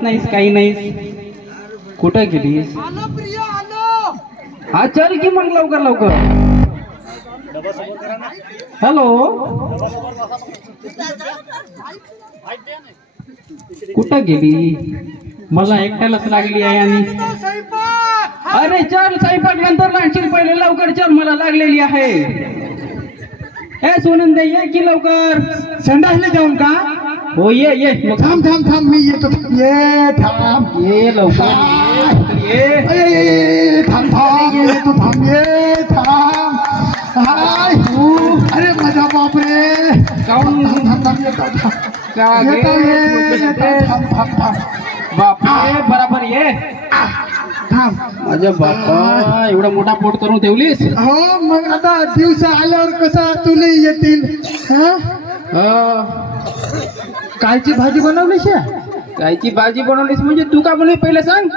दिसत नाहीस काही नाहीस. कुठं गेलीस? हा चल की मग लवकर लवकर. हॅलो? कुठं गेली? मला एकट्यालाच लागली आहे आणि अरे चल स्वयंपाक नंतर लागशील पहिले लवकर चल मला लागलेली आहे. ए सोनंद ये की लवकर. संडासला जाऊन का? हो ये ये मग थांब थांब थांब मी येतो ये थांब ये लवकर ये ये ए, ए, ए, ए, थांब थांब ये येतो थांब ये थांब हाय अरे माझा बापरे काहून थांब थांब थांब येतो. का? येतो ये येतो थांब थांब थांब बापरे बराबर ये थांब माझ्या बापा एवढा मोठा पोट करून ठेवलीस हो मग आता दिवस आल्यावर कसा तुला येतील हा? अं, कायची भाजी बनवली शे कायची भाजी बनवलीस म्हणजे तू का बनवली पहिले सांग.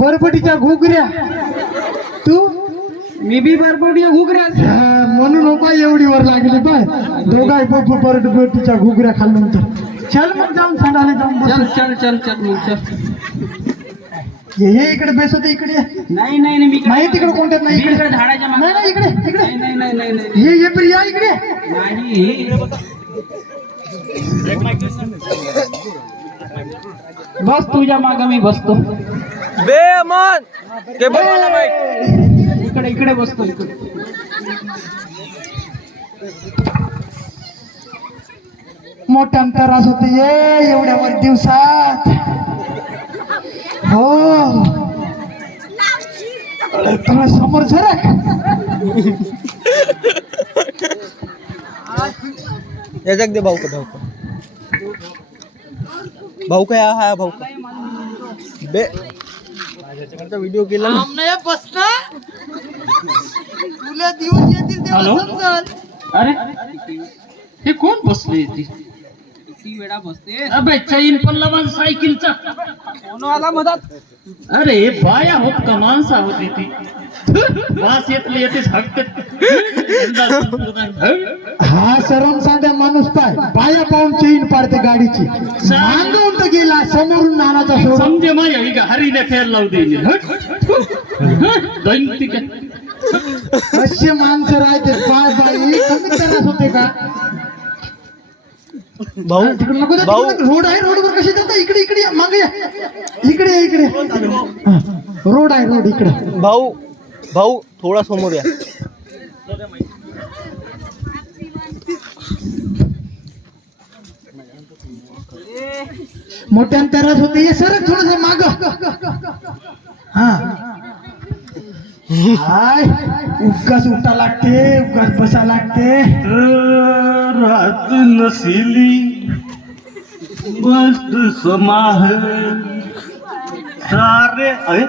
बरबटीच्या घुगऱ्या. तू? मी बी बरबोडी घुगऱ्यास हा, म्हणून हो बाय एवढी वर लागली बाय दोघाय बरबटीच्या घुगऱ्या खाल्ल्यानंतर. चल मग जाऊन सांडाले जाऊन चल बस. चल चल चल मग चल. ये ये इकडे बेस होते इकडे ये. नाही नाही नाही मी इकडे- नाही तिकडे कोणत्यात नाही मी इकडे. इकडे झाडाच्या मागे- नाही नाही इकडे इकडे. नाही नाही नाही नाही नाही. ये ये प्रिया इकडे. नाही बस तुझ्या माग मी बसतो. बेमन केबल वाला बाईक इकडे इकडे बसतो इकडे. मोठ्या त्रास होते ये एवढ्या वर दिवसात. हो. थोडं समोर सरक याच्याक दे भाऊ का भाऊ का। भाऊ का हा भाऊ का। बे। व्हिडिओ केला ना बस ना तुला दिवस येतील? तेव्हा समजल अरे हे कोण बसले ती किती वेळा बसते? अबे चैन पडला माझा सायकलचा. कोण आला मधात. अरे बाया होत का माणसा होती ती वास येतले येतेच हक्क हा सर्वसाध्या माणूस पाय. बाया पाहून चेन पाडते गाडीची. मागून तर गेला समोरून नानाचा सोड समजे माझ्या विका हरीने फेर लावू दे दैनिक असे माणसं राहते. पाय बाई कमी त्रास होते का? भाऊ तिकडे नको जा, भाऊ. रोड आहे रोडवर कशी जाता? इकडे इकडे मागे या. इकडे या, इकडे. हा, रोड आहे रोड इकडे. भाऊ भाऊ थोडा समोर या. मोठ्या त्रास होते. ये सरक थोडस माग. हा. हाय. उगाच उठा लागते उगाच बसा लागते. रात नसिली मस्त समाह। सारे अरे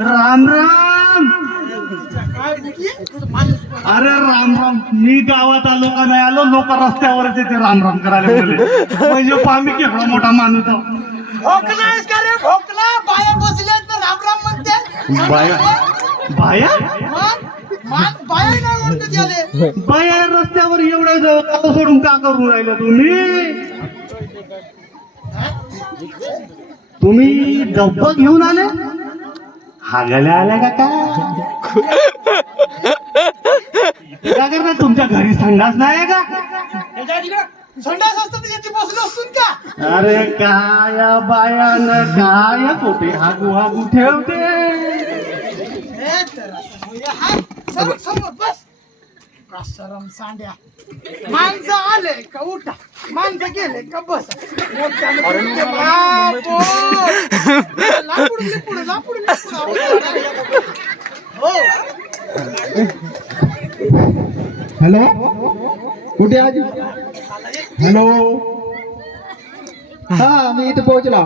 राम राम। अरे राम राम मी गावात आलो का नाही आलो लोक रस्त्यावरच येते राम राम करायला म्हणजे पामी केवढा मोठा माणूस. भोकला? बाया बसल्यात ना राम राम म्हणते. बाया? बाया? बाया रस्त्यावर एवढं गाव सोडून का करून राहिलं तुम्ही? तुम्ही डब्बा घेऊन आले? हागायला आल्या का काय? काय करता तुमच्या घरी संडास नाही का? संडास असतं तर याची बसलो असून का? अरे काय बायान काय कुठे हागू हागू ठेवते? ए, तर हे हाय, समोर समोर बस. का शरम सांड्या? माणसं आले का उठा? माणसं गेले का बस? आवाज हो. हॅलो? कुठे आज? हॅलो? हा मी इथे पोहोचला.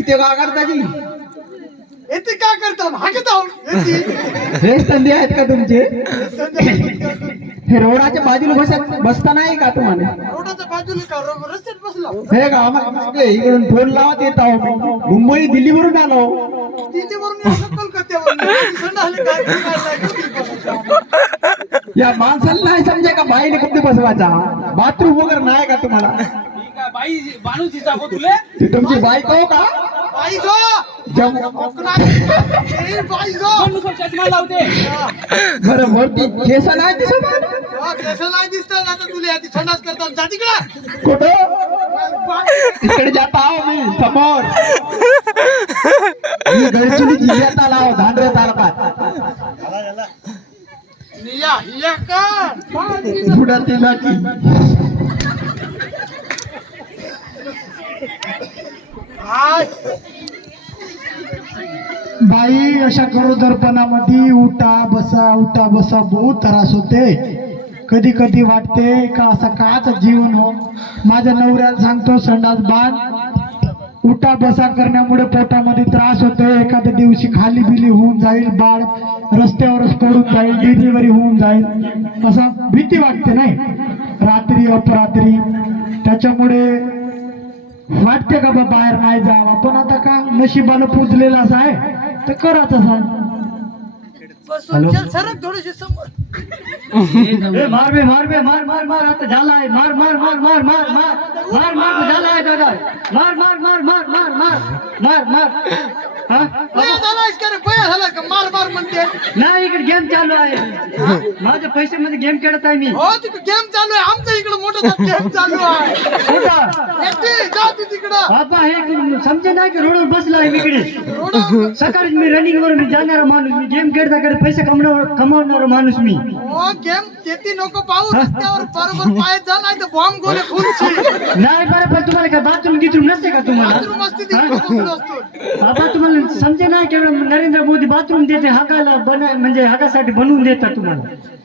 इथे का करता जी येते का करता? हाकत आहोत हे संधी आहेत का तुमचे हे रोडाच्या बाजूला बसत बसता नाही का तुम्हाला? रोडाच्या बाजूला का? रो- रस्त्यात बसला. हे का आम्हाला इकडून फोन लावत येत आहो. मी. मुंबई दिल्लीवरून आलो. येतो काय? काय नाही, किती बसायचं. या माणसाला नाही समजा का बाईने कुठे बसवायचा? बाथरूम वगैरे नाही का तुम्हाला? बाई माणूस दिसा गो तुले ती तुमची बायको का? बरं मूर्ती केस नाही दिसत कसं नाही दिसत ना तर तुला याची संडास करतात जा तिकडं. कुठं? इकडे जात आहो मी समोर. मी गडचिरोली जिल्ह्यात आला आहो धांडरे तालुक्यात. निया हिया का बाई, पुढ्यात तिला की. बाई अशा गरोदरपणामध्ये उठा बसा उठा बसा बहुत त्रास होते. कधी कधी वाटते का असा काच जीवन हो. माझ्या नवऱ्याला सांगतो संडास बाण उठा बसा करण्यामुळे पोटामध्ये त्रास होतो. एखाद्या दिवशी खाली बिली होऊन जाईल बाळ रस्त्यावरच पडून जाईल डिलिव्हरी होऊन जाईल. असं भीती वाटते नाही. रात्री अपरात्री. त्याच्यामुळे वाटते का बा बाहेर नाही जावं? पण आता का नशिबानं पुजलेलं असं आहे? तर कराच असं बसून चल सरक थोडीशी समोर ए, मार बे मार बे मार मार मार आता झाला आहे मार मार मार मार मार मार मार मार झाला आहे दादा मार मार मार मार मार मार मार मार हा? बया झालायस का रे बया झाला का मार मार म्हणते नाही इकडे गेम चालू आहे माझ्या पैशामध्ये गेम खेळत आहे मी हो तिकडे गेम चालू आहे बाबा हे समजे नाही की रोडवर बसला आहे इकडे. सकाळी मी रनिंग वर मी जाणारा माणूस मी गेम खेळता खेळता पैसे कमवणार कमावणारा माणूस मी. हो गेम तेती नको पाहू रस्त्यावर बरोबर जा नाही तर बॉम्ब गोले नाही बरं पण तुम्हाला काय बाथरूम गिथरूम नसते का तुम्हाला? बाथरूम असते बाबा तुम्हाला समजे नाही की एवढं नरेंद्र मोदी बाथरूम देते हाकाला बना म्हणजे हाकासाठी बनवून देतात तुम्हाला. हा?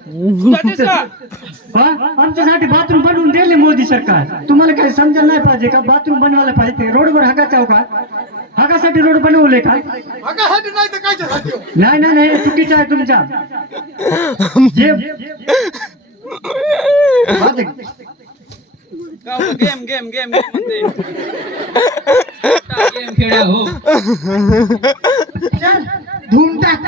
आमच्यासाठी बाथरूम बनवून दिले मोदी सरकार. तुम्हाला काही समजायला नाही पाहिजे का? बाथरूम बनवायला पाहिजे ते. रोडवर हाकाचा का? हाकासाठी रोड बनवले का? नाही तर नाही नाही चुकीचं आहे तुमच्या. Game game game game game खेळा हो. चल धूम टाक.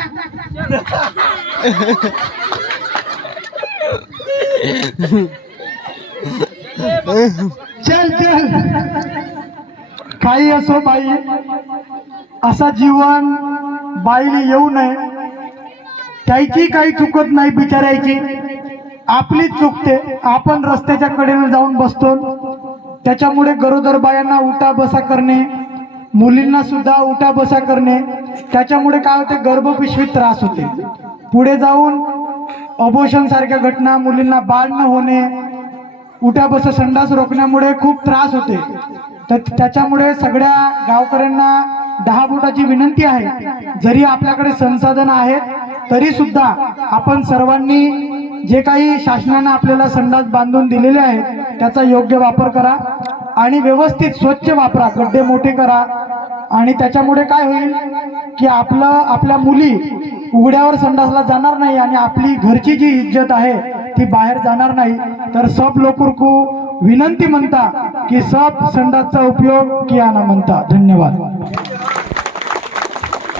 चल चल. काही असो बाई असा जीवन बाईने येऊ नये. त्याची काही चुकत नाही बिचारायची आपलीच चुकते. आपण रस्त्याच्या कडेने जाऊन बसतो. त्याच्यामुळे गरोदर बायांना उठा बसा करणे मुलींना सुद्धा उठा बसा करणे. त्याच्यामुळे काय होते? गर्भपिशवीत त्रास होते. पुढे जाऊन अबोशन सारख्या घटना मुलींना बाळ न होणे उठ्या बस संडास रोखण्यामुळे खूप त्रास होते. तर त्याच्यामुळे सगळ्या गावकऱ्यांना दहा बोटाची विनंती आहे. जरी आपल्याकडे संसाधन आहेत तरी सुद्धा आपण सर्वांनी जे काही शासनानं आपल्याला संडास बांधून दिलेले आहेत त्याचा योग्य वापर करा आणि व्यवस्थित स्वच्छ वापरा गड्डे मोठे करा. आणि त्याच्यामुळे काय होईल की आपलं आपल्या मुली उघड्यावर संडासला जाणार नाही आणि आपली घरची जी इज्जत आहे ती बाहेर जाणार नाही. तर सब लोकर विनंती म्हणता की सब संडासचा उपयोग किया ना म्हणता. धन्यवाद.